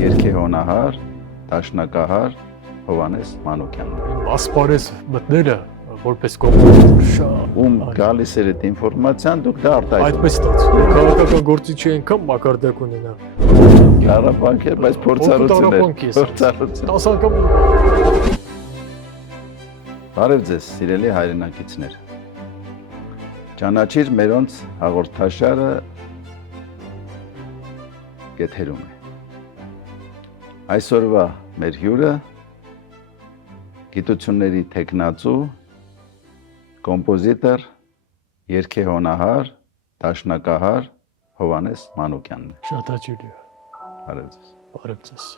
Երկեհոնահար, Դաշնակահար Հովհաննես Մանուկյանն։ Ասպարեզ մտները որպես կոմպոզիտոր շատ Ում գալիս էր այդ ինֆորմացիան, դուք դա արտահայտում։ այդպես ստացվում։ Քաղաքական գործիչի այնքան մակարդակ ունենա։ Տառապանք էր, բայց փորձառություն էր։ Փորձառություն։ 10 անգամ Բարև ձեզ, սիրելի հայրենակիցներ։ Ճանաչիր մերոնց հաղորդաշարը եթերում է։ Այսօրվա մեր հյուրը գիտությունների թեկնածու, կոմպոզիտոր, երգեհոնահար, դաշնակահար Հովհաննես Մանուկյանն է։ շատ հաճելի է։ Բարև ձեզ։ Բարև ձեզ։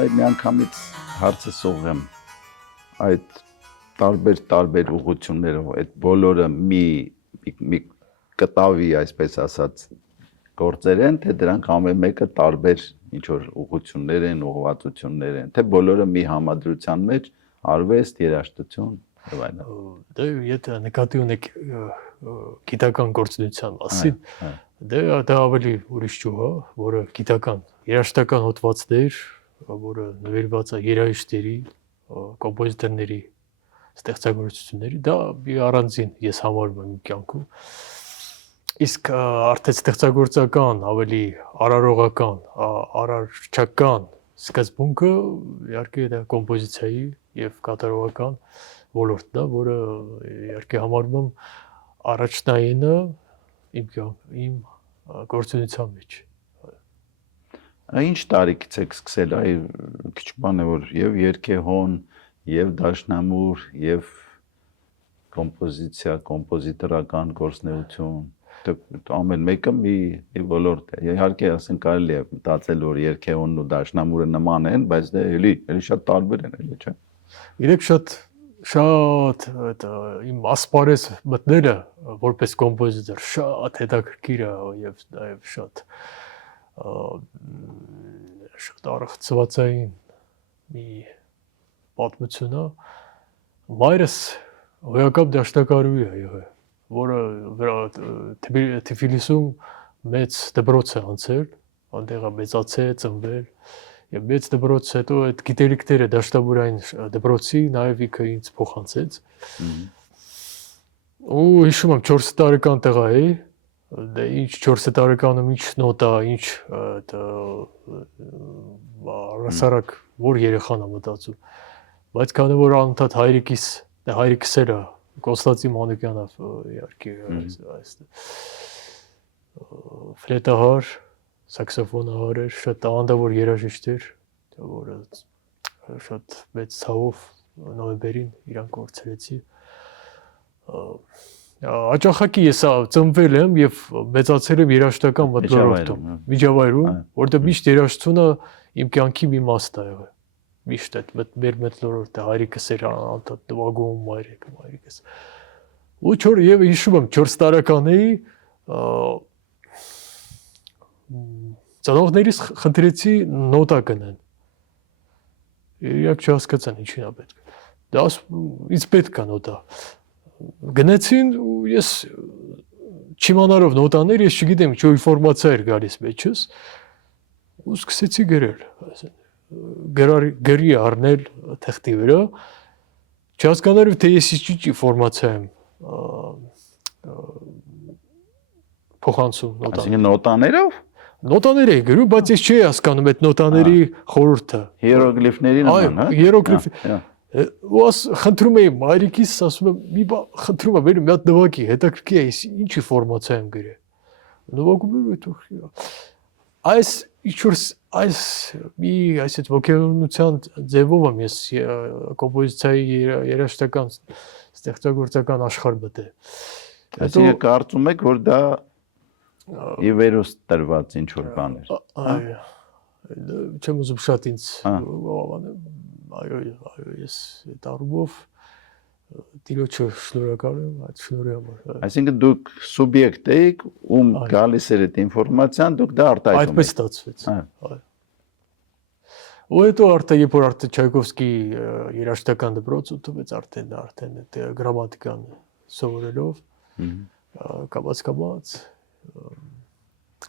Այդ միանգամից հարցը սողեմ, այդ տարբեր ուղղություններով, այդ բոլորը մի կտավի, այսպես ասած, գործեր են, թե դրանք ամեն մեկը տարբեր ինչ-որ ուղղություններ են, ուղղվածություններ են, թե բոլորը մի համադրության մեջ արվեստ, երաժշտություն եւ այլն։ Դե եթե նկատի ունեք գիտական գործունեության մասին, դա ավելի ուրիշ ճյուղ է, որը գիտական, երաժշտական հոդվածներ որը նվիրված է երաժիշտերի, կոմպոզիտորների ստեղծագործությունների, դա մի առանձին ես համարում եմ իմ կյանքում։ Իսկ արդեն ստեղծագործական, ավելի արարողական, արարչական սկզբունքը իհարկե դա կոմպոզիցիայի եւ կատարողական ոլորտն է, որը իհարկե համարում եմ առաջնայինը իմ գործունեության մեջ։ Ինչ տարիքից եք սկսել, քիչ բան է որ եւ երգեհոն, եւ դաշնամուր, եւ կոմպոզիցիա, կոմպոզիտորական գործունեություն, ամեն մեկը մի ոլորտ է։ Իհարկե, ասենք կարելի է մտածել, որ երգեհոնն ու դաշնամուրը նման են, բայց դե էլի շատ տարբեր են, էլի չէ։ Իրեք շատ իմ ասպարեզ մտները որպես կոմպոզիտոր շատ հետաքրքիր է եւ նաեւ շատ առողջվածային մի պատմություն է։ Մայրս հոյակապ դաշնակահարուհի է եղել, որը Թիֆիլիսում մեծ դպրոց է անցել, այնտեղ է մեծացել, ծնվել, եւ մեծ դպրոցից հետո այդ գիտելիքները դաշնամուրային դպրոցի նաեւ ինքը ինձ փոխանցեց։ Ու հիշում եմ 4 տարեկան տղա էի, դե ինչ 4 տարեկանում ինչ նոտա, ինչ առասարակ որ երեխան է մտածում, բայց քանի որ անընդհատ հայրիկս էր Կոստացի Մանուկյանը իհարկե ֆլետահար, սաքսոֆոնահար էր, շատ տաղանդավոր երաժիշտ էր, որը շատ մեծ ցավով նոյեմբերին իրան կորցրեցի։ Աճախակի ես ծնվել եմ եւ մեծացել եմ երաժշտական մթնոլորտում, միջավայրում, որտեղ միշտ երաժշտությունը իմ կյանքի մի մասն է եղել։ միշտ այդ մեր մետլորորտը հայրիկս էր անդադ նվագում հայրիկս ու չոր եւ հիշում եմ 4 տարեկան էի ծանոթներից խնդրեցի նոտա գնան իրենք չհասկացան ինչին է պետք դա ինձ պետք է նոտա գնացին ու ես չիմանալով նոտաներ ես չգիտեմ ինչ ինֆորմացիա էր գալիս մեջս ու սկսեցի գրել գրի առնել թղթի վրա չհասկանալով թե ես ինչ ինֆորմացիա եմ փոխանցում նոտան Այսինքն նոտաներով նոտաներ էի գրում բայց ես չէի հասկանում այդ նոտաների խորհուրդը հիերոգլիֆների նման հա հիերոգլիֆ Ոս խնդրում եմ մայրիկիս ասում եմ մի բա խնդրում եմ մի հատ նվագի հետաքրքիր է ինչ ինֆորմացիա եմ գրել նվագում եմ այս ինչ-որ այս մի այսეთ ոգեբանության ձևով եմ ես կոմպոզիցիայի երաժշտական ստեղծագործական աշխարհ մտել Այսինքն կարծում եք որ դա ի վերոս տրված ինչ-որ բան էր այո չեմ ուզում շատ ինձ այո ես այդ առումով տիրոջը շնորհակալ եմ այդ շնորհի համար Այսինքն դուք սուբյեկտ եք ում գալիս էր այդ ինֆորմացիան դուք դա արտահայտում եք այդպես ստացվեց այո ու հետո երբ որ Չայկովսկի երաժշտական դպրոցը տվեց արդեն այդ գրամատիկան սովորելով կամաց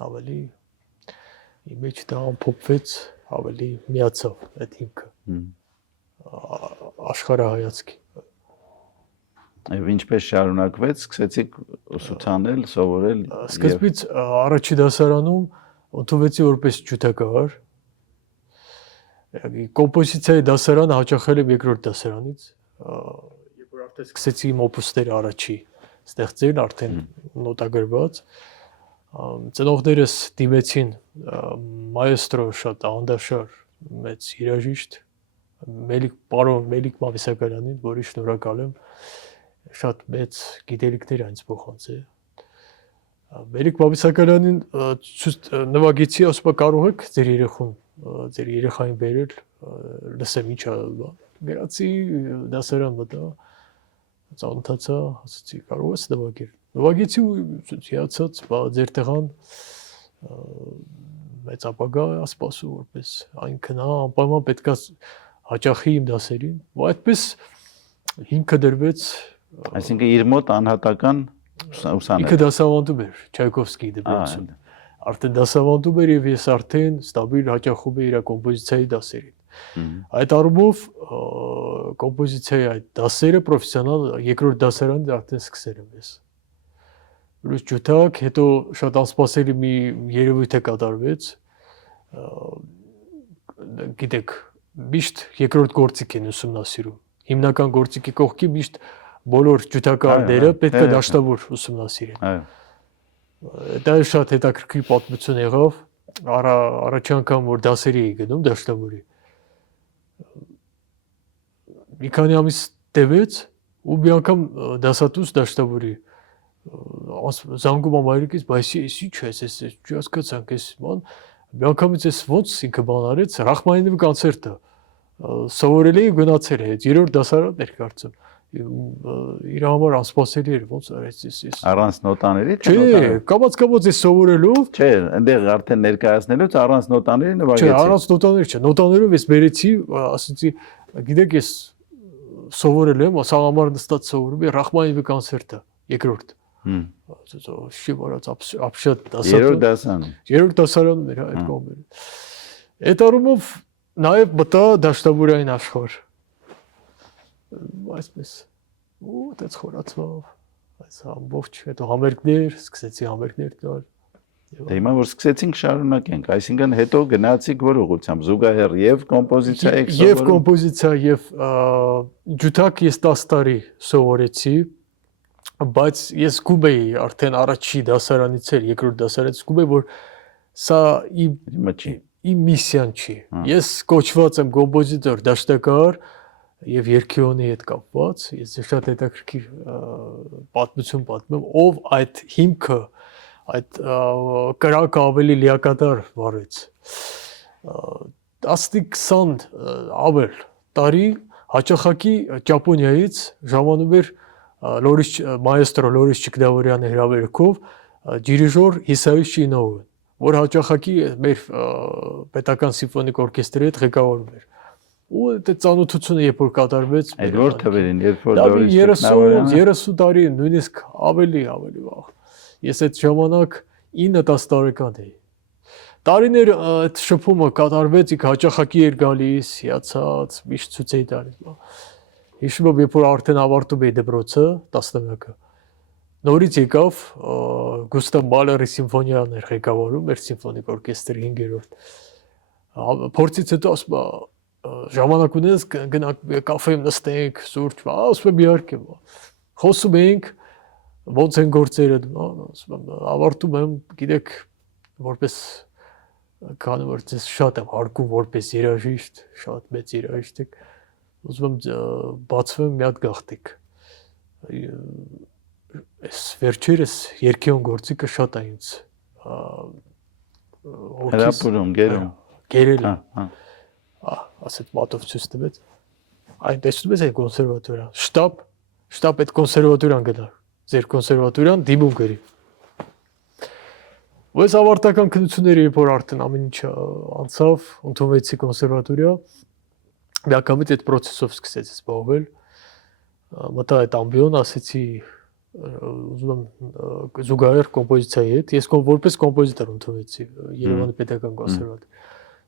ավելի իմիջ դա ամփոփվեց ավելի միացավ այդ հիմքը աշխարհայացքի Եվ ինչպես շարունակվեց սկսեցիք ուսուցանել սովորել սկզբից առաջի դասարանում ընդունվեցի որպես ջութակահար կոմպոզիցիայի դասարանը հաճախել եմ երկրորդ դասարանից երբ որ արդեն սկսեցի իմ օպուսները առաջի ստեղծել արդեն նոտագրված ծնողներս դիմեցին մայեստրո շատ անդաշար մեծ երաժիշտ պարոն Մելիք Մավիսակյանին, որի շնորհակալ եմ շատ մեծ գիտելիքներ այնց փոխանցել Մելիք Մավիսակյանին նվագեցի ասում կարող եք ձեր երեխային բերել լսեմ ինչ է գերացի դասարան մտա ծանոթացա ասացի կարող ես նվագեցի ու հիացած ձեր տեղան մեծ ապագա ասպասում որպես այնքան անպայման պետք է հաճախի իմ դասերին ու այդպես հիմքը դրվեց Այսինքն իր մոտ անհատական ուսանել ինքը դասավանդում էր Չայկովսկի դպրոցում արդեն դասավանդում էր եւ ես արդեն ստաբիլ հաճախում էի իր կոմպոզիցիայի դասերին այդ առումով կոմպոզիցիայի այդ դասերը պրոֆեսիոնալ երկրորդ դասարանից արդեն սկսել եմ ես Լույս ջութակ հետո շատ անսպասելի մի երևույթ է կատարվեց գիտեք միշտ երկրորդ գործիք են ուսումնասիրում հիմնական գործիքի կողքի միշտ բոլոր ջութակահարները պետք է դաշտավոր ուսումնասիրեն դա շատ հետաքրքիր պատմություն եղավ առաջի անգամ որ դասերի էի գնում դաշտավորի մի քանի ամիս տևեց ու մի անգամ դասատուս դաշտավորի զանգում եմ հայրիկից բայց ես ինչ ես չհասկացանք ես ման մի անգամից ես ոնց ինքը բան արեց Ռախմանինովի կոնցերտը սովորել էի գնացել է երրորդ դասարան էր կարծում իր համար անսպասելի էր ոնց արեց ես առանց նոտաների չէ կամաց ես սովորելով չէ այնտեղ արդեն ներկայացնելուց առանց նոտաների նվագեցի չէ առանց նոտաների չէ նոտաներով ես բերեցի ասեցի գիտեք ես սովորել եմ սա համար նստած սովորում եմ Ռախմանինովի կոնցերտը երկրորդ շիվարած ապշատ դասարան երրորդ դասարանում էր այդ կողմերը այդ առումով նաև մտա դաշտավորային աշխարհ այսպես ու դից խորացավ այս ամբողջ հետո համերգներ սկսեցի համերգներ տալ Դե հիմա որ սկսեցինք շարունակենք այսինքն հետո գնացիք որ ուղղությամբ զուգահեռ եւ կոմպոզիցիա եք սովորում եւ կոմպոզիցիա եւ ջութակ ես 10 տարի սովորեցի բայց ես զգում էի արդեն առաջի դասարանից էր երկրորդ դասարանից զգում էի որ սա իմ միսիան չի ես կոչված եմ կոմպոզիտոր դաշտակահար եւ երկիոնի հետ կապված ես շատ հետաքրքիր պատմություն պատմեմ ով այդ հիմքը այդ կրակը ավելի լիակատար վարեց 10-20 ավել տարի հաճախակի Ճապոնիայից ժամանում էր մայեստրո Լորիս Չիկդավարյանի հրավերքով դիրիժոր Հիսայի Շինոուը, որ հաճախակի մեր պետական սիմֆոնիկ օրկեստրի հետ ղեկավարում էր։ Ու այդ ծանոթությունը երբ որ կատարվեց, այդ որ թվերին, երբ որ դա Լորիս 30 տարի, նույնիսկ ավելի վաղ։ Ես այդ ժամանակ 9-10 տարեկան էի։ Տարիներ այդ շփումը կատարվեց, իք հաճախակի էր գալիս, հիացած, միշտ ցույց էի տալիս։ Հիշում եմ, երբ որ արդեն ավարտում էի դպրոցը, 10-ամյակը, նորից եկավ Գուստավ Մալերի սիմֆոնիան էր ղեկավարում, մեր սիմֆոնիկ օրկեստրի 5-րդ։ Փորձից հետո ասում է ժամանակ ունես գնանք կաֆեում նստենք, սուրճ, ասում եմ իհարկե։ Խոսում էինք ոնց են գործերը, ասում եմ ավարտում եմ, գիտեք, որպես քանի որ ես շատ եմ հարգում որպես երաժիշտ, շատ մեծ երաժիշտ եք, ուզում եմ բացվեմ մի հատ գաղտնիք։ Այս վերջերս երկիոն գործիքը շատ է ինձ հրապուրում, գերում։ Գերել է։ Ասეთ մատով ցույց տվեց։ Այն տեսնում ես այդ կոնսերվատորիան, շտապ այդ կոնսերվատորիան գնա։ Ձեր կոնսերվատորիան դիմում գրի։ Ես ավարտական քննությունները երբ որ արդեն ամեն ինչ անցավ, ընդունվեցի կոնսերվատորիա, միանգամից այդ process-ով սկսեց զբաղվել։ Մտա այդ ամբիոն, ասեցի ուզում եմ զուգահեռ կոմպոզիցիայի հետ, ես որպես կոմպոզիտոր ընդունվեցի Երևանի պետական կոնսերվատորիա։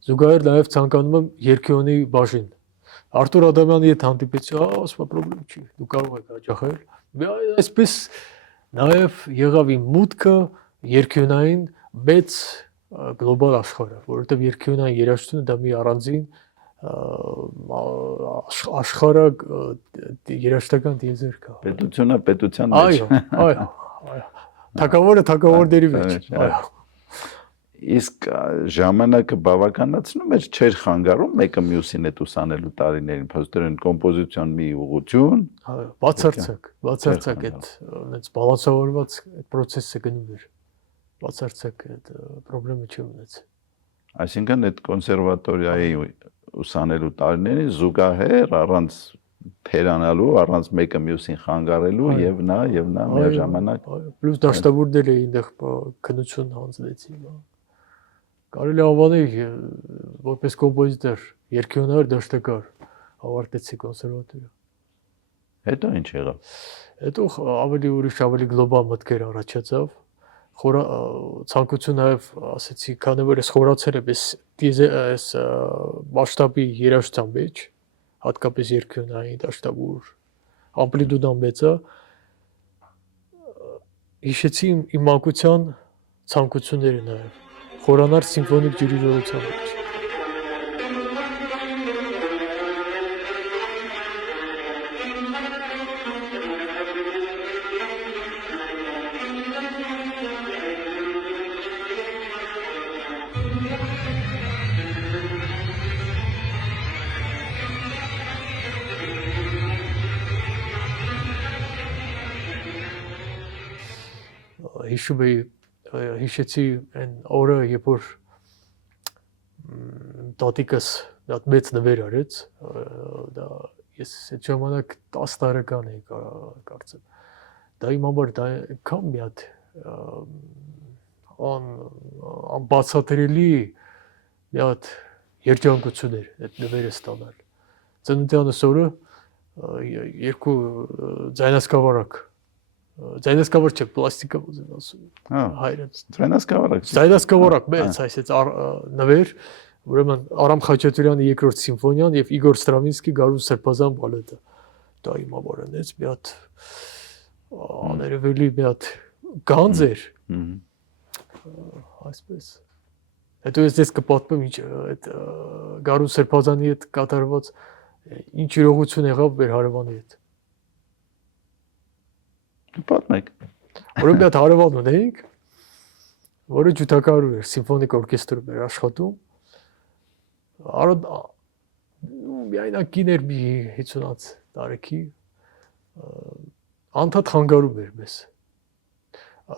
Զուգահեռ նաև ցանկանում եմ երկիոնի բաժին։ Արտուր Ադամյանի հետ հանդիպեցի, ասում եմ պրոբլեմ չի, դու կարող ես հաջողել։ Այսպես նաև եղավ իմ մուտքը երկիոնային մեծ գլոբալ աշխարհը, որովհետև երկիոնային երաժշտությունը դա մի առանձին աշխարհը երաժշտական դիեզերք է։ Պետությունը պետության մեջ։ Այո։ Թագավորը թագավորների մեջ։ Այո։ Իսկ ժամանակը բավականացնում էր, չէր խանգարում մեկը մյուսին հետ ուսանելու տարիներին, փաստորեն կոմպոզիցիոն մի ուղղություն։ Այո, բացարձակ այդ այնց բալանսավորված այդ process-ը գնում էր։ Բացարձակ այդ խնդրեմը չունեց։ Այսինքն այդ կոնսերվատորիայի ուսանելու տարիներին զուգահեռ առանց թերանալու, առանց մեկը մյուսին խանգարելու եւ նա միաժամանակ պլյուս դաշտավորներ էին այնտեղ քննություն հանձնեցի։ Կարելի անվանել որպես կոմպոզիտոր, երկիոնար դաշտակար ավարտեցի կոնսերվատորիա։ Հետո ինչ եղավ։ Հետո ավելի գլոբալ մտքեր առաջացավ։ Ցանկություն նաև ասեցի, քանի որ ես խորացել եմ այս մասշտաբի երաժշտության մեջ, հատկապես երկիոնային դաշտավոր, ամպլիտուդան մեծ է, հիշեցի իմ մանկության ցանկությունները նաև, խորանալ սիմֆոնիկ դիրիժորության մեջ։ Հիշեցի այն օրը, երբ որ տատիկս մի մեծ նվեր արեց, դա ես այդ ժամանակ 10 տարեկան էի կարծեմ։ Դա իմ համար դա այնքան մի հատ անբացատրելի մի հատ երջանկություն էր այդ նվերը ստանալ։ Ծննդյանս օրը երկու ձայնասկավառակ չէ, պլաստիկա ուզում ասում։ Հայրենս։ Ձայնասկավառակ մեծ այսպես նվեր, ուրեմն Արամ Խաչատուրյանի երկրորդ սիմֆոնիան եւ Իգոր Ստրավինսկի Գարուն Սրբազան բալետը։ Դա իմ համար այնպես մի հատ աներևելի մի հատ գանձ էր։ Այսպես։ Հետո ես դες կպատմեմ ինչ այդ Գարուն Սրբազանի հետ կատարված ինչ իրողություն եղավ մեր հարևանի հետ։ Պատմեք։ Որը մի հատ հարևան ունեինք, որը ջութակահար էր, սիմֆոնիկ օրկեստրում էր աշխատում։ Միայնակին էր մի 50-ած տարեկի, անդադ խանգարում էր մեզ։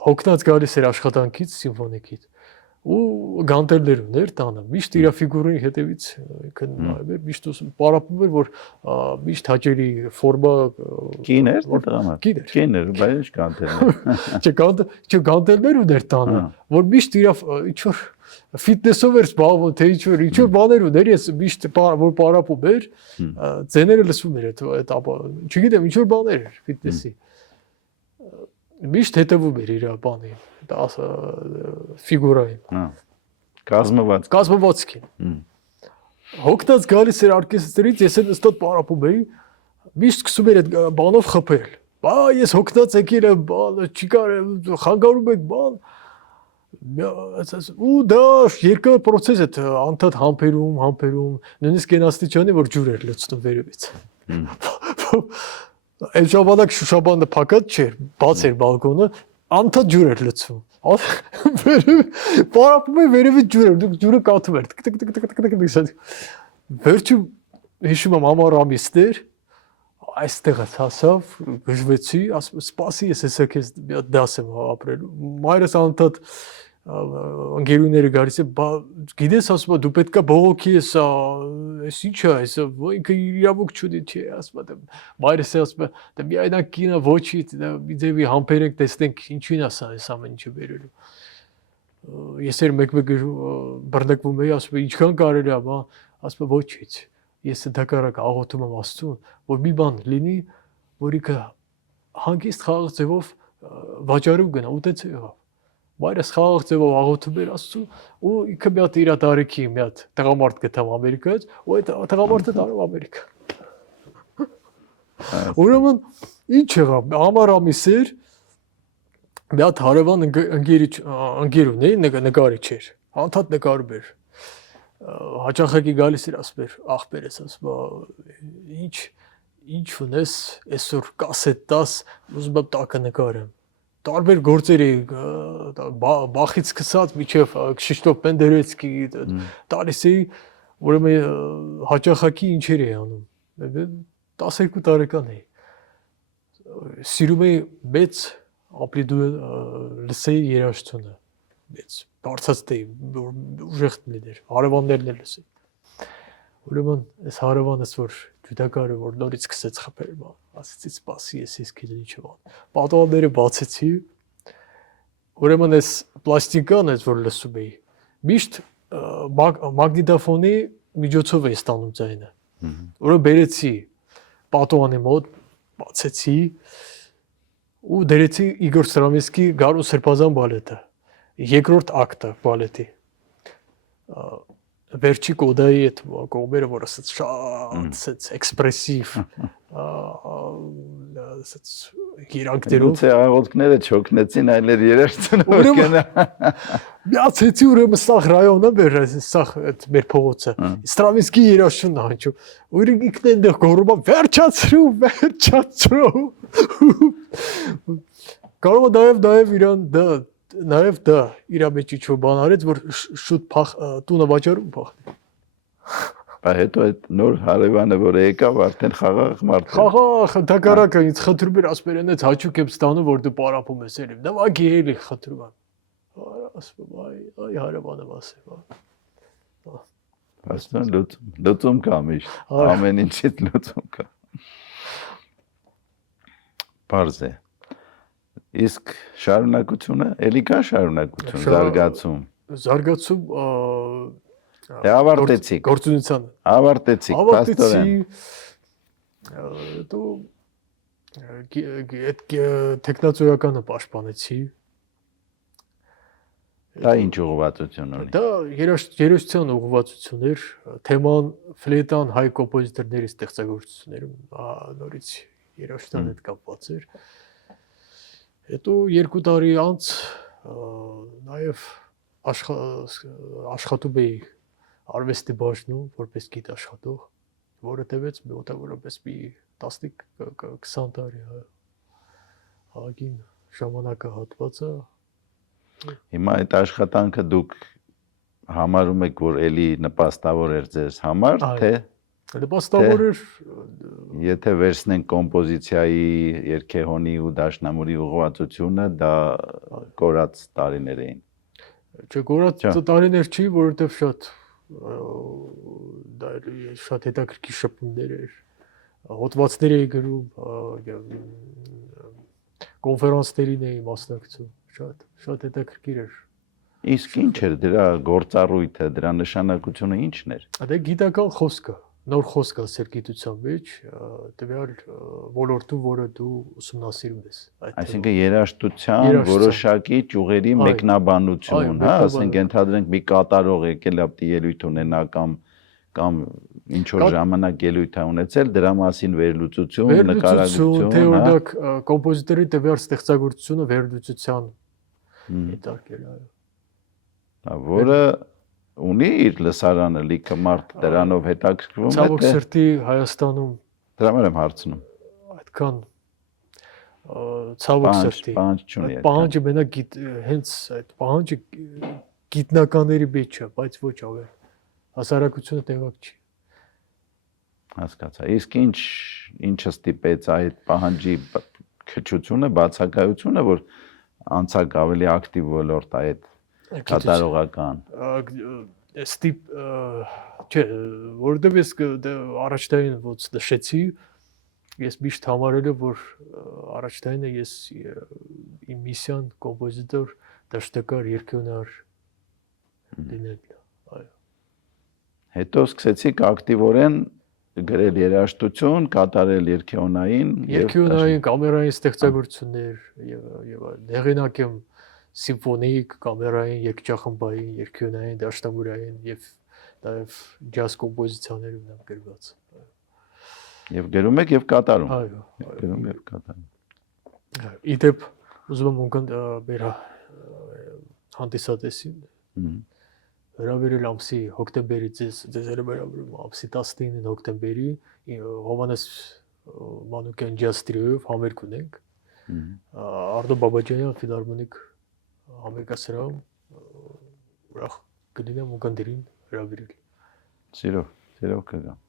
Հոգնած գալիս էր աշխատանքից, սիմֆոնիկից, ու գանտերներ ուներ տանը միշտ իր ֆիգուրայի հետևից նայում էր միշտ պարապում էր որ միշտ հաճելի ֆորմա Կին էր տղամարդ կին էր բայց ինչ կանտերներ չէ գանտերներ ուներ տանը որ միշտ իր ինչ որ ֆիթնեսով էր զբաղվում թե ինչ որ բաներ ուներ ես միշտ որ պարապում էր ձեները լսում էր այդ չգիտեմ ինչ որ բաներ էր ֆիթնեսի միշտ հետևում էր իր բանին ֆիգուրային կազմվածքին հոգնած գալիս էր արկեստրից ես էլ նստած պարապում էի միշտ սկսում էր այդ բանով խփել բա ես հոգնած եկել եմ բան չի կարել խանգարում եք բան ու դա երկար process է անդադ համբերում նույնիսկ այն աստիճանի որ ջուր էր լցնում վերևից այդ ժամանակ շուշաբանը փակած չէր բաց էր բալկոնը անդադ ջուր էր լցվում պարապում է վերևից ջուրը կաթում էր վերջում հիշում եմ ամառ ամիսներ այստեղ հասավ գժվեցի սպասի ես հեսա քեզ դաս եմ ապրելու մայրս անդադ ընկերուները գալիս է բա գիտես ասում դու պետքա բողոքի ես ինչ է այս ինքը իրավունք չունի չի ասում մայրս ասում դա միայն կինը ոչի մի ձևի համբերենք տեսնենք ինչին ասա այս ամեն ինչը վերելու ես էր մեկ-մեկ բռնկվում էի ասում ինչքան կարելի է բա ասում ոչից ես դակարակ աղոթում եմ Աստծուն որ մի բան լինի որ ինքը հանգիստ խաղաղ ձևով վաճառում գնա ուտեց եղավ մայրս խաղաղ ձևով աղոթում էր Աստծուն ու ինքը մի հատ իր տարիքի մի հատ տղամարդ գտավ Ամերիկայից ու այդ տղամարդը տարավ Ամերիկա ուրեմն ինչ եղավ ամառ ամիս էր մի հատ հարևան ընկեր ունեի նկարիչ էր անդադ նկարում էր հաճախակի գալիս էր ասում էր ախպերս ասում ինչ ունես այսօր կասետ 10 ուզում եմ տակը նկարեմ տարբեր գործերի բախից սկսած միջև Քշիշտոֆ Պենդերեցկի տալիս էի ուրեմն հաճախակի ինչեր էի անում 12 տարեկան էի սիրում էի մեծ ամպլիտուդ լսեի երաժշտությունը մեծ բարձրացնեի ուժեղ լիներ հարևաններն էլ լսեի ուրեմն այս հարևանս որ ջուտակարը որ նորից սկսեց խփել ասեցի սպասի ես քիչ չեմ պատողները բացեցի ուրեմն այս պլաստիկան այս որ լսում էի միշտ մագնիտոֆոնի միջոցով էի ստանում ձայնը ուրեմն բերեցի պատողանի մոտ բացեցի ու դերեցի Իգոր Սրամեսկի Գարուն Սրբազան բալետը երկրորդ ակտը բալետի վերջի կոդայի այդ կողմերը որ ասած շատ էքսպրեսիվ ասած գիրանքներով Ուցե աղոթքները չօգնեցին այլեր երաժշտությունը գնա միացեցի ուրեմն սաղ ռայոնը մեր սաղ այդ մեր փողոցը Ստրավինսկի երաժշտությունն հանչում ու ինքն այնտեղ գոռում վերջացրու կարող է նաև իրան դա նաև դա իր մեջ ինչ-որ բան արեց, որ շուտ տունը վաճառում փախնի։ Բա հետո այդ նոր հարևանը որ եկավ արդեն խաղաղ մարդ էր։ Խաղաղ դակարակը ինձ խնդրում էր ասում էր այնց հաճուկ եմ ստանում որ դու պարապում ես էլի։ Նավագի էլի խնդրում եմ։ Ասում այ հարևանը ասեմ։ Աստուն լուծում կա միշտ։ Ամեն ինչից լուծում կա։ Պարզ է։ Իսկ շարունակությունը, էլի կա շարունակություն, զարգացում։ Դե ավարտեցիք։ Գործունեությանը։ Ավարտեցիք, փաստորեն։ Դու այդ տեխնոլոգիականը պաշտպանեցի։ Դա ինչ ուղղվածություն ունի։ Դա երաժշտության ուղղվածություն էր, թեման ֆլեյտան հայ կոմպոզիտորների ստեղծագործություններում նորից երաժշտության հետ կապված էր։ Հետո 2 տարի անց նաև աշխատում էի արվեստի բաժնում որպես գիտաշխատող, որը տևեց մոտավորապես մի 15-20 տարի հագին ժամանակը հատվածը։ Հիմա այդ աշխատանքը դուք համարում եք, որ էլի նպաստավոր էր ձեզ համար, թե նպաստավոր էր եթե վերցնենք կոմպոզիցիայի, երգեհոնի ու դաշնամուրի ուղղվածությունը, դա կորած տարիներ էին։ Չէ, գորա տարիներ չի, որովհետև շատ դա շատ հետաքրքիր շփումներ էր։ Հոդվածներ էի գրում, կոնֆերանսներին էի մասնակցում, շատ հետաքրքիր էր։ Իսկ ինչ էր դրա գործառույթը, դրա նշանակությունը ինչն էր։ Դա գիտական խոսքը, նոր խոսք ասել գիտության մեջ, տվյալ ոլորտում, որը դու ուսումնասիրում ես։ Այսինքն երաժշտության որոշակի ճյուղերի մեկնաբանություն, հա, ասենք ենթադրենք մի կատարող եկել է պիտի ելույթ ունենա կամ ինչ որ ժամանակ ելույթ է ունեցել, դրա մասին վերլուծություն, նկարագրություն, թե օրինակ կոմպոզիտորի տվյալ ստեղծագործությունը վերլուծության հետարկել, այո։ Որը ունի իր լսարանը լիքը մարդ դրանով հետաքրքրվում է։ Ցավոք սրտի Հայաստանում դրա համար եմ հարցնում։ Այդքան ցավոք սրտի պահանջ չունի։ Պահանջը մենակ հենց այդ պահանջը գիտնականների մեջ է, բայց ոչ ավել։ Հասարակությունը տեղակ չի։ Հասկացա։ Իսկ ինչը ստիպեց այդ պահանջի քչությունը, բացակայությունը, որ անցակ ավելի ակտիվ ոլորտ այդ կատարողական։ Չէ, որովհետև ես առաջտային ոնց նշեցի, ես միշտ համարել եմ, որ առաջտայինը ես իմ միսիան կոմպոզիտոր, դաշտակար, երգիոնար լինելն է, այո։ Հետո սկսեցիք ակտիվորեն գրել երաժշտություն, կատարել երգիոնային, կամերային ստեղծագործություններ եւ հեղինակ եմ սիմֆոնիկ, կամերային, երգչախմբային, երգիոնային, դաշտամուրային եւ նաեւ ջազ կոմպոզիցիաներում եմ գրված։ Եվ գրում եք եւ կատարում։ Այո, գրում եւ կատարում։ Իդեպ ուզում եմ ունկան մեր հանդիսատեսին հրավիրել ամսի հոկտեմբերի ձեզ հրավիրում ամսի 19-ին հոկտեմբերի Հովհաննես Մանուկյան ջազ տրիոյով համերգ ունենք։ Արտո Բաբաջանյան ֆիլհարմոնիկ համերգասրահում ուրախ կլինեմ ունկանդերին հրավիրել։ Սիրով կգամ։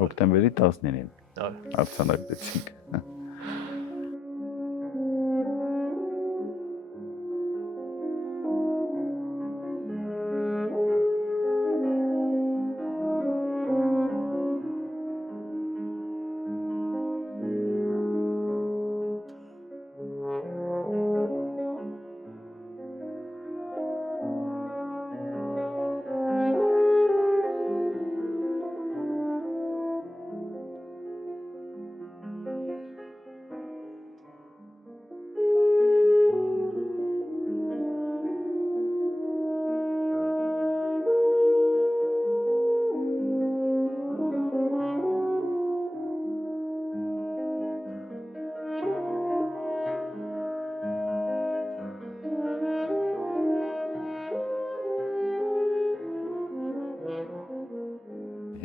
Հոկտեմբերի 19-ին։ Այո։ Արձանագրեցինք։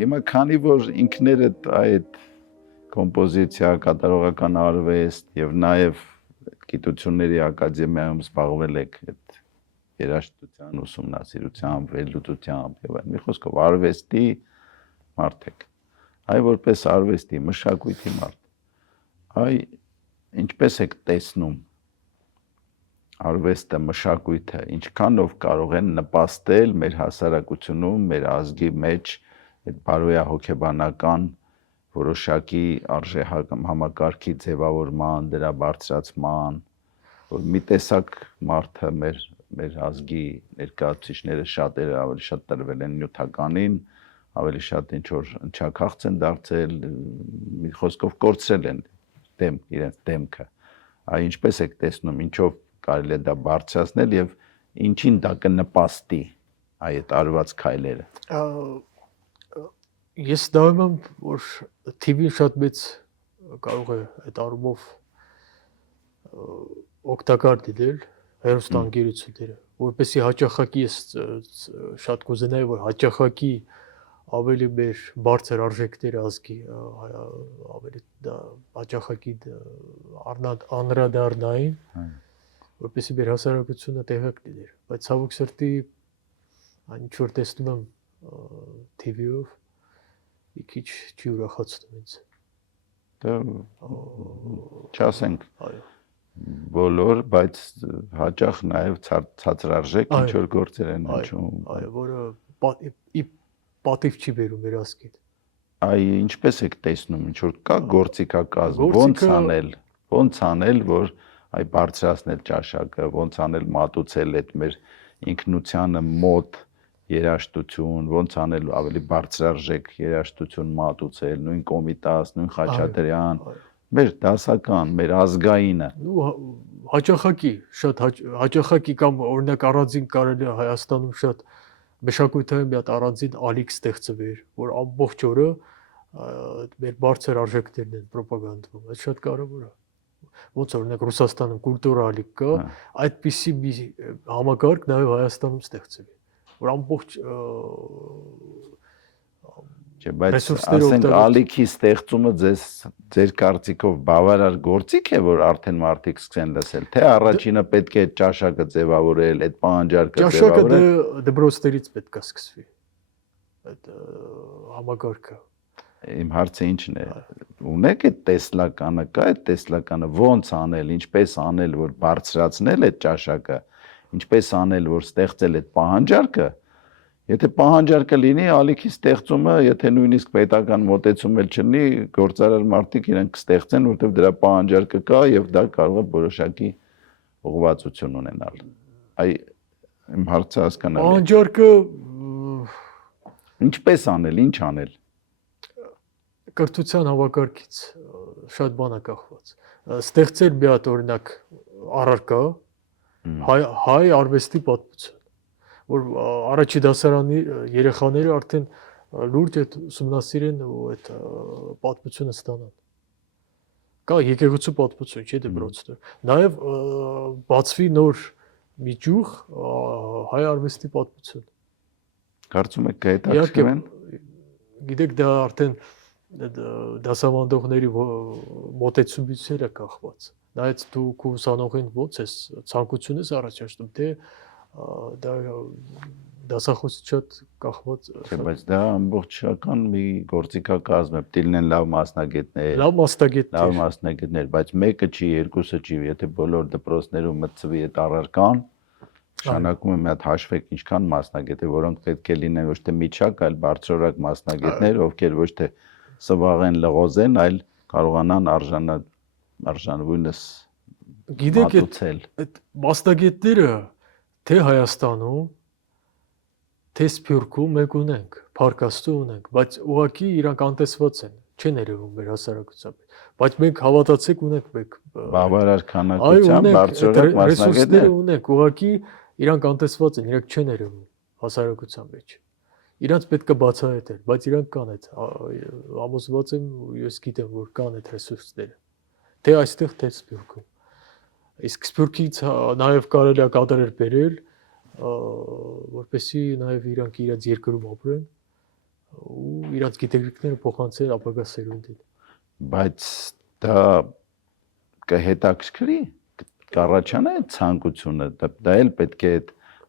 Հիմա քանի որ ինքներդ այդ կոմպոզիցիա, կատարողական արվեստ եւ նաեւ գիտությունների ակադեմիայում զբաղվել եք այդ երաժշտության ուսումնասիրությամբ, վերլուծությամբ եւ այլն, մի խոսքով արվեստի մարդ եք։ Այ որպես արվեստի, մշակույթի մարդ։ Այ ինչպես եք տեսնում արվեստը, մշակույթը, ինչքանով կարող են նպաստել մեր հասարակությունում, մեր ազգի մեջ այդ բարոյահոգեբանական որոշակի արժեհամակարգի ձևավորման, դրա բարձրացման, որ մի տեսակ մարդը մեր ազգի ներկայացուցիչները շատերը ավելի շատ տրվել են նյութականին, ավելի շատ ինչ որ ընչաքաղց են դարձել, մի խոսքով կորցրել են իրենց դեմքը։ Այ ինչպես եք տեսնում, ինչով կարելի է դա բարձրացնել եւ ինչին դա կնպաստի այդ արված քայլերը։ Ես դառնում եմ, որ TV-ն շատ մեծ կարող է այդ առումով օգտակար դիտել հեռուստաընկերությունները, որպեսզի հաճախակի ես շատ կուզենայի, որ հաճախակի ավելի մեր բարձր արժեքները ազգի ավելի դա հաճախակի անդրադառնային, որպեսզի մեր հասարակությունը տեղակ լիներ, բայց ցավոք սրտի այն ինչ որ տեսնում եմ TV-ով մի քիչ չի ուրախացնում ինձ։ Դա չասենք։ Այո։ բոլոր, բայց հաճախ նաև ցածրարժեք ինչ որ գործեր են այո, հնչում։ այո, որը պատիվ չի բերում երասկիդ։ Այ ինչպես եք տեսնում, ինչ որ կա գործիքակազմ, Գործիքը- ոնց անել, որ այ բարձրացնել ճաշակը, ոնց անել մատուցել այդ մեր ինքնությանը մոտ երաժշտություն, ոնց անել ավելի բարձրարժեք երաժշտություն մատուցել, նույն Կոմիտաս, նույն Խաչատրյան, մեր դասական, մեր ազգայինը։ Ու հաճախակի, շատ հաճախակի կամ օրինակ առանձին կարելի է Հայաստանում շատ մշակութային մի հատ առանձին ալիք ստեղծվեր, որ ամբողջ օրը մեր բարձր արժեքներն են ռոպագանդվում։ Այդ շատ կարևոր է։ Ոնց օրինակ Ռուսաստանում կուլտուրա ալիք կա, այդպիսի մի համակարգ նաև Հայաստանում ստեղծվի, որ ամբողջ Չէ, բայց ռեսուրսները ասենք օգտագործել։ ալիքի ստեղծումը ձեր կարծիքով բավարար գործիք է, որ արդեն մարդիկ սկսեն լսել, թե առաջինը պետք է այդ ճաշակը ձևավորել, այդ պահանջարկը Ճաշակը ձևավորել։ դպրոցներից պետք է սկսվի։ Այդ համակարգը։ Իմ հարցը ինչն է։ Ունեք այդ տեսլականը, կա այդ տեսլականը, ոնց անել, ինչպես անել, որ բարձրացնել այդ ճաշակը, ինչպես անել, որ ստեղծել այդ պահանջարկը։ Եթե պահանջարկը լինի, ալիքի ստեղծումը, եթե նույնիսկ պետական մոտեցում էլ չլինի, գործարար մարդիկ իրենք կստեղծեն, որտեղ դրա պահանջարկը կա եւ դա կարող է որոշակի ուղղվածություն ունենալ։ Այ իմ հարցը հասկանալի է։ Պահանջարկը Ինչպես անել, ինչ անել։ կրթության հավաքարկից շատ բան է կախված։ Ստեղծել մի հատ օրինակ առարկա հայ արվեստի պատմություն, որ առաջի դասարանի երեխաները արդեն լուրջ այդ ուսումնասիրեն ու այդ պատմությունը ստանան։ Կա եկեղեցու պատմություն, չէ՞ դպրոցներ։ Նաև բացվի նոր մի ճյուղ հայ արվեստի պատմություն։ Կարծում եք կհետաքրքրվեն։ Գիտեք, դա արդեն դասավանդողների մոտեցումից է կախված։ Նայած դու քո ուսանողին ո՞նց ես ցանկություն ես առաջացնում, թե դա դասախոսի շատ կախված։ Չէ, բայց դա ամբողջական մի գործիքակազմ է, պետք է լինեն լավ մասնագետներ։ Լավ մասնագետներ, բայց մեկը չի, երկուսը չի, եթե բոլոր դպրոցներում մտցվի այդ առարկան, նշանակում է մի հատ հաշվեք ինչքան մասնագետ է, որոնք պետք է լինեն ոչ թե միջակ, այլ բարձրորակ մասնագետներ, ովքեր ոչ թե սվաղեն լղոզեն, այլ կարողանան արժանվույնս մատուցել։ Այդ մասնագետները թե Հայաստանում, թե Սփյուռքում մենք ունենք, Փառք Աստծո ունենք, բայց ուղղակի իրանք անտեսված են, չեն երևում մեր հասարակությամբ։ Բայց մենք հավատացեք ունենք մեկ բավարար քանակությամբ բարձրորակ մասնագետներ ունենք, ուղղակի իրանք անտեսված են, իրանք չեն երևում հասարակության մեջ։ Իրանք պետք է բացահայտել, բայց իրանք կան այդ համոզված եմ, ես գիտեմ, որ կան այդ ռեսուրսները։ Թե այստեղ, թե Սփյուռքում։ Իսկ Սփյուռքից նաև կարելի է կատարել բերել, որպեսզի նաև իրանք իրաց երկրում ապրեն ու իրանք գիտելիքները փոխանցեն ապագա սերունդին։ Բայց դա կհետաքրքրի, կառաջանա այդ ցանկությունը, դա էլ պետք է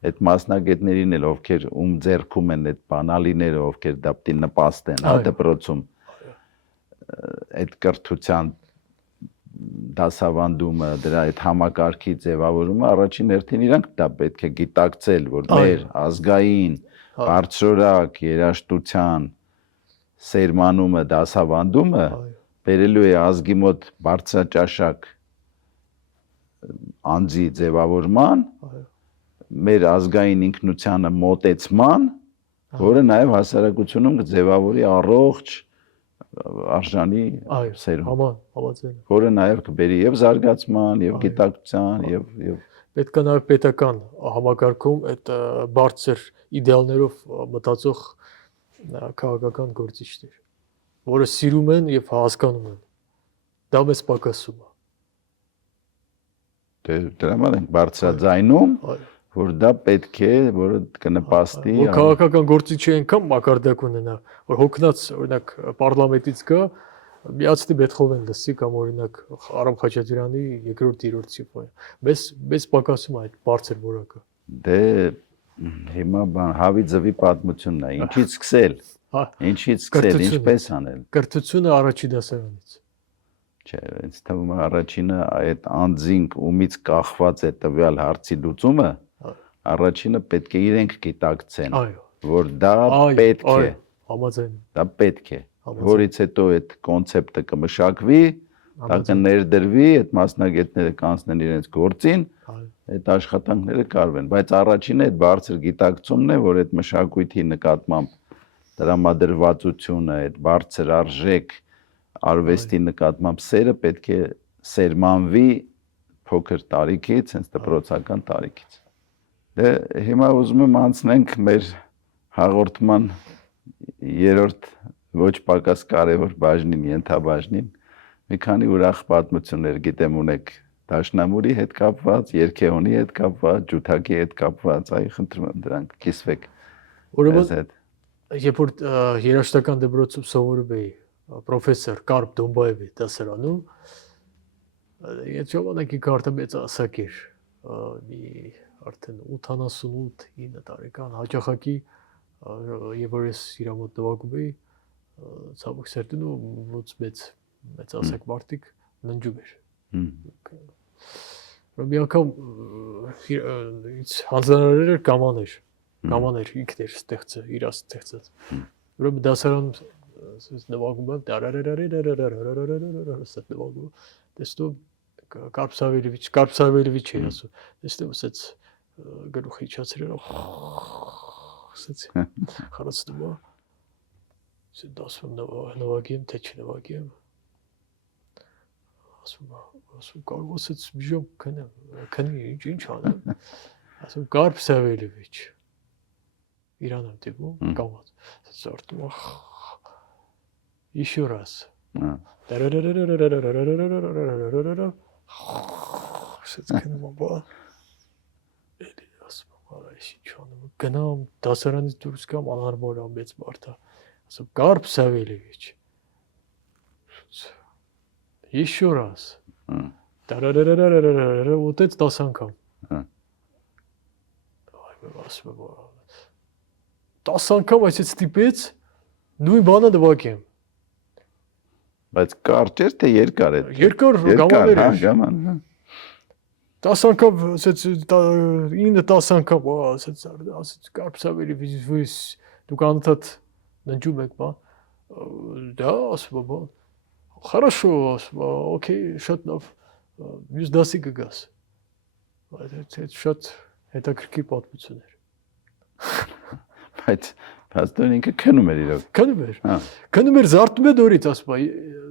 այդ մասնագետներին էլ ովքեր ում ձեռքում են այդ բանալիները, ովքեր դա պետք է նպաստեն, հա դպրոցում այդ կրթության դասավանդումը, դրա այդ համակարգի ձևավորումը առաջին հերթին իրանք դա պետք է գիտակցել, որ մեր ազգային բարձրորակ երաժշտության սերմանումը, դասավանդումը բերելու է ազգի մոտ բարձրաճաշակ անձի ձևավորման, մեր ազգային ինքնությանը մոտեցման, որը նաև հասարակությունում կձևավորի առողջ արժանի սերունդ, որը նաև կբերի եւ զարգացման, եւ գիտակցության, եւ պետք է նաև պետական համակարգում այդ բարձր իդեալներով մտածող քաղաքական գործիչներ, որը սիրում են եւ հասկանում են։ Դա մեզ պակասում է։ Դրա համար ենք բարձրաձայնում, որ դա պետք է, որը կնպաստի։ Որ քաղաքական գործիչը այնքան մակարդակ ունենա, որ հոգնած օրինակ պարլամենտից գա, միացնի Բեթհովեն լսի կամ օրինակ Արամ Խաչատրյանի երկրորդ երրորդ սիմֆոնիա։ Մեզ պակասում է այդ բարձր որակը։ Դե հիմա հավի ձվի պատմությունն է, ինչից սկսել։ Ինչից սկսել, ինչպես անել։ Կրթությունը առաջի դասարանից։ Չէ, ինձ թվում է առաջինը այդ անձինք ումից կախված է տվյալ հարցի լուծումը, առաջինը պետք է իրենք գիտակցեն, Այո, որ դա պետք է, համաձայն, դա պետք է, որից հետո այդ կոնցեպտը կմշակվի, դա կներդրվի, այդ մասնագետները կանցնեն իրենց գործին, այդ աշխատանքները կարվեն, բայց առաջինը այդ բարձր գիտակցումն է, որ այդ մշակույթի նկատմամբ տրամադրվածությունը, այդ բարձր արժեք արվեստի նկատմամբ սերը պետք է սերմանվի փոքր տարիքից, հենց դպրոցական տարիքից։ Դե հիմա ուզում եմ անցնենք մեր հաղորդման երրորդ ոչ պակաս կարևոր բաժնին, ենթաբաժնին։ Մի քանի ուրախ պատմություններ գիտեմ ունեք Դաշնամուրի հետ կապված, Երգեհոնի հետ կապված, Ջութակի հետ կապված, այ խնդրում եմ դրանք կիսվեք։ Ուրեմն երբ որ երաժշտական դպրոցում սովորում էի պրոֆեսոր Կարպ Դոմբաևի դասարանում, այդ ժամանակի քարտը մեծ ասակ էր, մի արդեն 88-9 տարեկան հաճախակի, երբ որ ես իր մոտ նվագում էի, ցավոք սերտին ու մեծ ասակ մարդիկ ննջում էր։ Մի անգամ հանձնարարել էր Կամաներ ինքն էր ստեղծել, իր ստեղծած։ Ուրեմն դասարանում նվագում եմ, նվագում, տեսնում Կարպ Սավելևիչ է ասում, տեսնում ասեց գլուխի իջացրել, ասեց խառացնում է, ասում նվագեմ, թե չնվագեմ, ասում կարող ասեց մի ժամ քնի, ինչ անեմ, ասում Կարպ Սավելևիչ, իրան եմ տիպում, կամած, ասում еще раз, գնամ դասարանից դուրս գամ անհարմար մեծ մարդ է, ասում Կարպ Սավելևիչ, еще раз, ուտեց 10 անգամ, ասում 10 անգամ այսից տիպեց, նույն բանը նվագեմ։ Բայց կարճ էր թե երկար էր։ Երկար գամաներ էր։ 10 անգամ, ասեց 9-10 անգամ, ասեց Կարպ Սավելևիչ, դուք անընդհատ ննջում եք, բա։ Да, ասում, хорошо, ասում, օքեյ, շատ լավ, մյուս դասի կգաս։ Այդ շատ հետաքրքիր պատմություն էր։ Բայց Փաստորեն ինքը քնում էր իրոք։ Քնում էր, զարթում է դորից, ասում,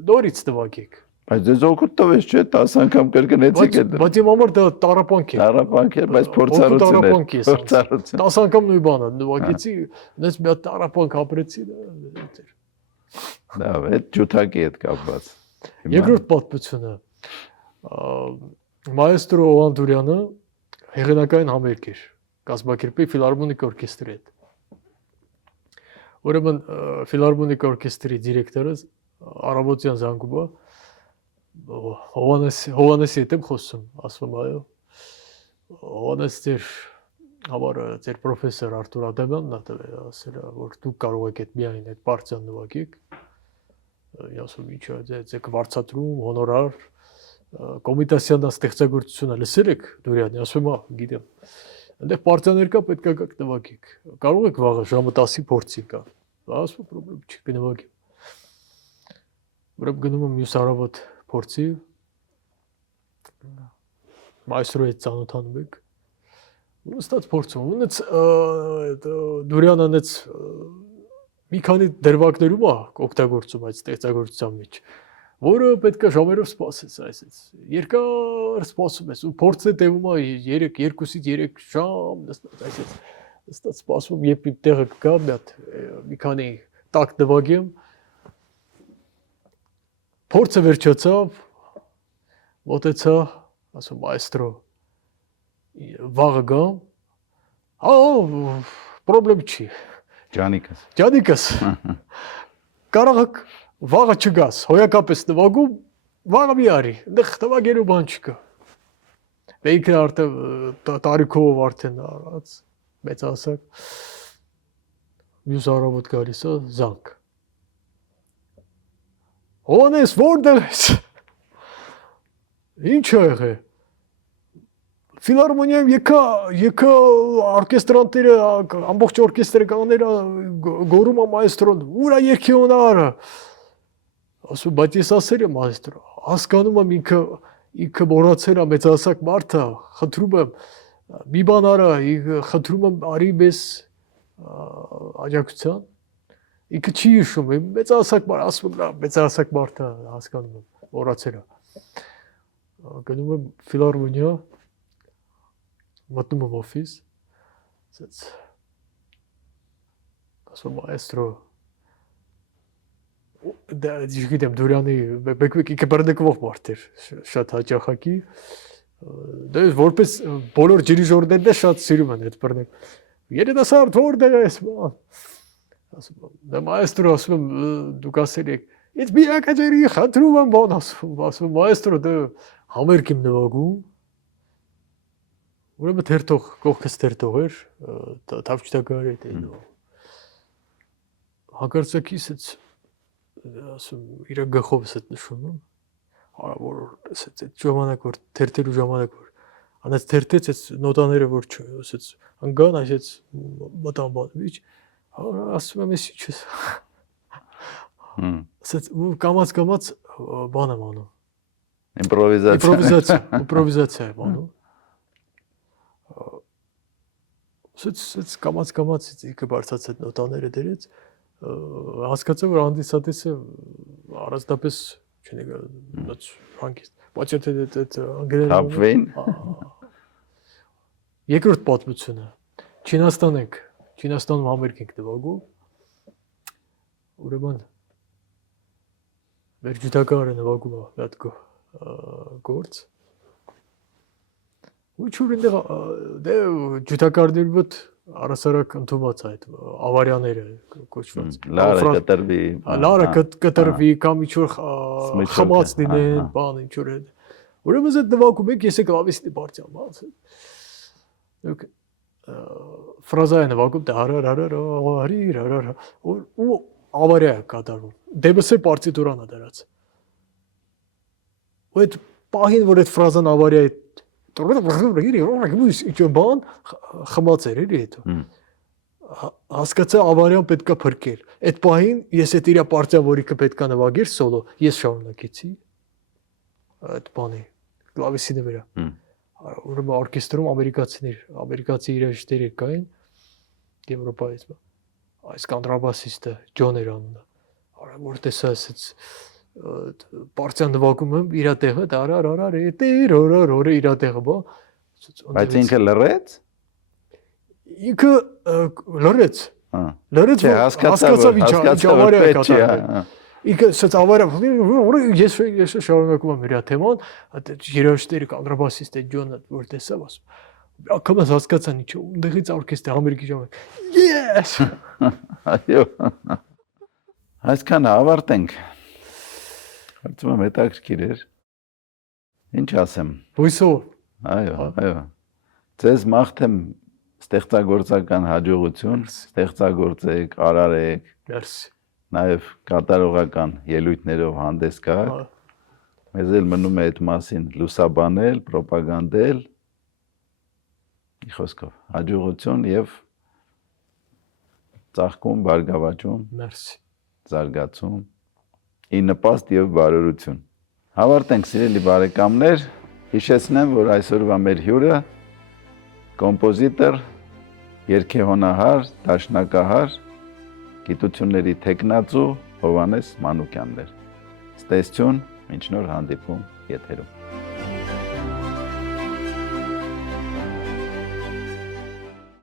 դորից նվագեք։ Բայց դες օգուտ տվեց, չէ՞, 10 անգամ կրկնեցիք այդ։ Բայց իմ համար դա տառապանք էր։ Տառապանք էր, բայց փորձառություն էր։ Փորձառություն։ 10 անգամ նույն բանը նվագեցի, այնպես մի հատ տառապանք ապրեցի, դա էր։ Լավ, այդ ջութակի հետ կապված։ Երկրորդ պատմությունը մայստրո Օվանդուրյանը հեղինակային համերգ էր, կազմակերպի ֆիլհարմոնիկ օրկեստրի հետ։ Ուրեմն ֆիլհարմոնիկ օրկեստրի դիրեկտորը առավոտյան զանգում է, Հովանեսի հետ եմ խոսում, ասում այո, Հովանես ձեր համարը ձեր պրոֆեսոր Արտուր Ադամյանն է տվել, ասել է, որ դուք կարող եք այդ միայն այդ պարտիան նվագեք, ասում ինչ է, ձեզ վարձատրում, հոնորար, Կոմիտասյանը ստեղծագործությունը լսել եք Դուրյանի, ասում է, գիտեմ, այնտեղ պարտիաներ կա, պետք է գաք նվագեք, կարող եք վաղը ժամը 10-ի փորձի կա, ասում պրոբլեմ չի, կնվագեմ։ Ուրեմն գնում եմ մյուս առավոտ փորձի, մայստրոյի հետ ծանոթանում եք, ստաց փորձում, ունեց Դուրյանը ունեց մի քանի դրվագներում է օգտագործում այդ ստեղծագործության մեջ, որը պետք է ժամերով սպասես, այսպես երկար սպասում ես ու փորձն է տևում է 2-ից 3 ժամ, այսպես ստաց սպասում, երբ իմ տեղը կգա, մի քանի տակ նվագեմ, փորձը վերջացավ, մոտեցա, ասում մայստրո, վաղը գամ, պրոբլեմ չի։ Ջանիկս, կարող եք վաղը չգաս, հոյակապես նվագում, վաղը մի արի, այնտեղ նվագելու բան չկա։ Ինքը արդեն տարիքով արդեն արած, մեծ ասակ, մյուս առավոտ գալիս է զանգ։ Հովանես, որտեղ ես։ Ինչ ա եղել։ Ֆիլհարմոնիայում եկա օրկեստրանտերը, ամբողջ օրկեստրը կաներա գորում է մայստրոն, ուրա երկի հոնարը։ Ասում բայց ես ասել եմ մայստրո, հասկանում եմ ինքը մոռացել է մեծահասակ մարդը, խնդրում եմ մի բան արա, խնդրում եմ արի մեզ աջակցության։ Ինքը չի հիշում, մեծահասակ մարդ, ասում եմ մեծահասակ մարդը հասկանում եմ, մոռացել է։ Գնում եմ ֆիլհարմոնիա, մտնում եմ օֆիս, ասում մայստրո, դա չգիտեմ Դուրյանի ինքը բռնկվող մարդ էր, շատ հաճախակի, դա որպես բոլոր դիրիժորներն է շատ սիրում են այդ բռնկ։ Երիտասարդ որտեղ ես, ման։ Ասում եմ, դա մայստրո, ասում եմ, դուք ասել եք, ինձ մի ակաջերի խնդրում եմ բան ասում մայստրո, դա համերգ եմ նվագում։ Ուրեմն թերթող, կողքս թերթող էր, թավջտակար էր դու։ Հակարծակիս էս ասում իր գլխովս էդ նշում եմ, որ էս ժամանակ որ թերթելու ժամանակ որ անց թերթեց էս նոտաները որ էս անգան այսից մտան բանվիչ, ասում եմ էս ինչ է։ Ասած կամած բան եմ անում։ Իմպրովիզացիա եմ անում։ Սենց կամած ինքը բարձած այդ նոտաները դերեց, հասկացա, որ հանդիսատեսը առանձնապես չնեգա հանգիստ, բայց եթե այդ անգլերեն Թափվեին։ Երկրորդ պատմությունը, Չինաստանում համերգ ենք նվագում, ուրեմն մեր ջութակարը նվագում է մի հատ գործ, Ուչուր այնտեղ դե ջութակարների մոտ առասարակ ընդունված այդ ավարիաները կոչված։ Լարը կտրվի կամ ինչ որ խմած լինեն, բան ինչ որ։ Ուրեմն այդ նվագում եք, ես եք լավիստի բարձյալ, բաց։ Դուք ֆրազա են նվագում, դա ու ավարիա է կատարվում։ Դեպս է պարտիտուրան է դրած։ Ու այդ պահին, որ այդ ֆրազան ավարիա է ինչ բան խմած էր էլի հետո հասկացա ավարիան պետքա փրկել այդ պահին ես այդ իրա պարտիա որիկը պետքա նվագեր սոլո ես շարունակեցի այդ բանի կլավեսինը վրա ուրեմն օրկեստրում ամերիկացի երաժիշտներ կային Եվրոպայից այս կոնտրաբասիստը Ջոն էր անունը որ տեսա ասեց Պարտիան նվագում եմ իրա տեղը իրա տեղը բա Բայց ինքը լռեց ինքը լռեց հասկացավ ինչ ավարիա է կատարվել ինքը ասեց ավարիա ես շարունակում եմ իրա թեման երաժիշտերը կոնտրաբասիստը Ջոնը որ տեսավ ասում ակամաս հասկացան ինչ ունդեղից օրկեստրը ամերիկի ժամանակ yes այո այսքան ավարտենք Կարծում եմ հետաքրքիր էր։ Ինչ ասեմ։ Հույսով։ Այո։ Ձեզ մաղթեմ ստեղծագործական հաջողություն, ստեղծագործեք, արարեք։ Մերսի։ Նաև կատարողական ելույթներով հանդես գաք։ Մեզ էլ մնում է այդ մասին լուսաբանել, ռոպագանդել։ Մի խոսքով, հաջողություն եւ ծաղկում, բարգավաճում։ Մերսի։ Զարգացում։ Ի նպաստ եւ բարօրություն։ Հավարտենք սիրելի բարեկամներ, հիշեցնեմ, որ այսօրվա մեր հյուրը կոմպոզիտոր, երգեհոնահար, դաշնակահար, գիտությունների թեկնածու Հովհաննես Մանուկյանն էր։ Ստեսություն, մինչ նոր հանդիպում եթերում։